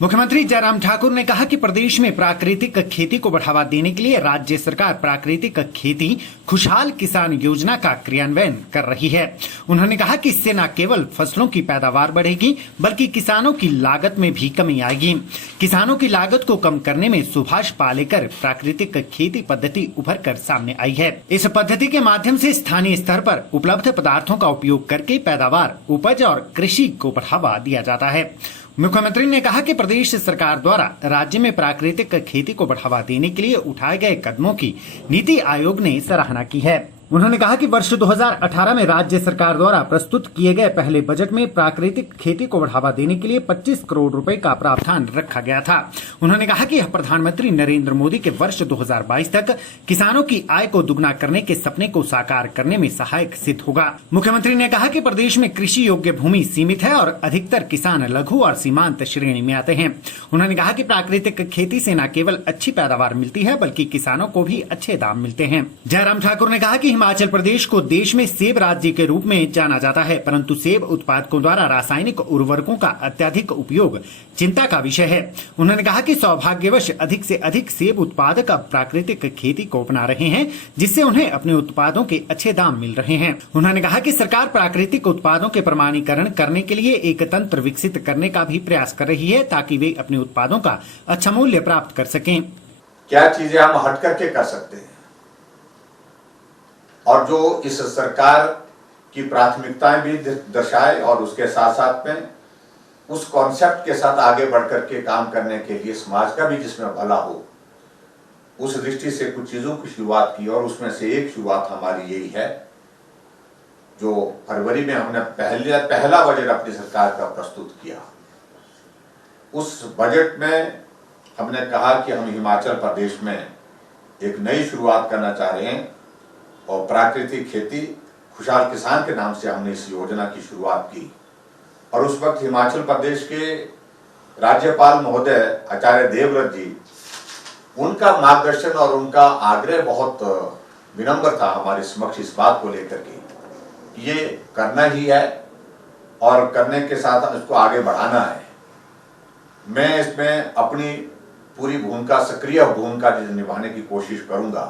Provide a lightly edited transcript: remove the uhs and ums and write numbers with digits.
मुख्यमंत्री जयराम ठाकुर ने कहा कि प्रदेश में प्राकृतिक खेती को बढ़ावा देने के लिए राज्य सरकार प्राकृतिक खेती खुशहाल किसान योजना का क्रियान्वयन कर रही है। उन्होंने कहा कि इससे न केवल फसलों की पैदावार बढ़ेगी बल्कि किसानों की लागत में भी कमी आएगी। किसानों की लागत को कम करने में सुभाष पालेकर प्राकृतिक खेती पद्धति उभर कर सामने आई है। इस पद्धति के माध्यम से स्थानीय स्तर पर उपलब्ध पदार्थों का उपयोग करके पैदावार, उपज और कृषि को बढ़ावा दिया जाता है। मुख्यमंत्री ने कहा कि प्रदेश सरकार द्वारा राज्य में प्राकृतिक खेती को बढ़ावा देने के लिए उठाए गए कदमों की नीति आयोग ने सराहना की है। उन्होंने कहा कि वर्ष 2018 में राज्य सरकार द्वारा प्रस्तुत किए गए पहले बजट में प्राकृतिक खेती को बढ़ावा देने के लिए 25 करोड़ रुपए का प्रावधान रखा गया था। उन्होंने कहा कि यह प्रधानमंत्री नरेंद्र मोदी के वर्ष 2022 तक किसानों की आय को दुगना करने के सपने को साकार करने में सहायक सिद्ध होगा। मुख्यमंत्री ने कहा कि प्रदेश में कृषि योग्य भूमि सीमित है और अधिकतर किसान लघु और सीमांत श्रेणी में आते हैं। उन्होंने कहा कि प्राकृतिक खेती से न केवल अच्छी पैदावार मिलती है बल्कि किसानों को भी अच्छे दाम मिलते हैं। जयराम ठाकुर ने कहा कि हिमाचल प्रदेश को देश में सेब राज्य के रूप में जाना जाता है, परंतु सेब उत्पादकों द्वारा रासायनिक उर्वरकों का अत्यधिक उपयोग चिंता का विषय है। उन्होंने कहा कि सौभाग्यवश अधिक से अधिक सेब उत्पादक अब प्राकृतिक खेती को अपना रहे हैं, जिससे उन्हें अपने उत्पादों के अच्छे दाम मिल रहे हैं। उन्होंने कहा कि सरकार प्राकृतिक उत्पादों के प्रमाणीकरण करने के लिए एक तंत्र विकसित करने का भी प्रयास कर रही है ताकि वे अपने उत्पादों का अच्छा मूल्य प्राप्त कर सकें। क्या चीजें हम हट करके कर सकते हैं और जो इस सरकार की प्राथमिकताएं भी दर्शाए और उसके साथ साथ में उस कॉन्सेप्ट के साथ आगे बढ़ करके काम करने के लिए समाज का भी जिसमें भला हो, उस दृष्टि से कुछ चीजों की शुरुआत की और उसमें से एक शुरुआत हमारी यही है जो फरवरी में हमने पहला बजट अपनी सरकार का प्रस्तुत किया। उस बजट में हमने कहा कि हम हिमाचल प्रदेश में एक नई शुरुआत करना चाह रहे हैं और प्राकृतिक खेती खुशहाल किसान के नाम से हमने इस योजना की शुरुआत की। और उस वक्त हिमाचल प्रदेश के राज्यपाल महोदय आचार्य देवव्रत जी, उनका मार्गदर्शन और उनका आग्रह बहुत विनम्र था हमारे समक्ष इस बात को लेकर के ये करना ही है और करने के साथ इसको आगे बढ़ाना है। मैं इसमें अपनी पूरी भूमिका, सक्रिय भूमिका निभाने की कोशिश करूंगा।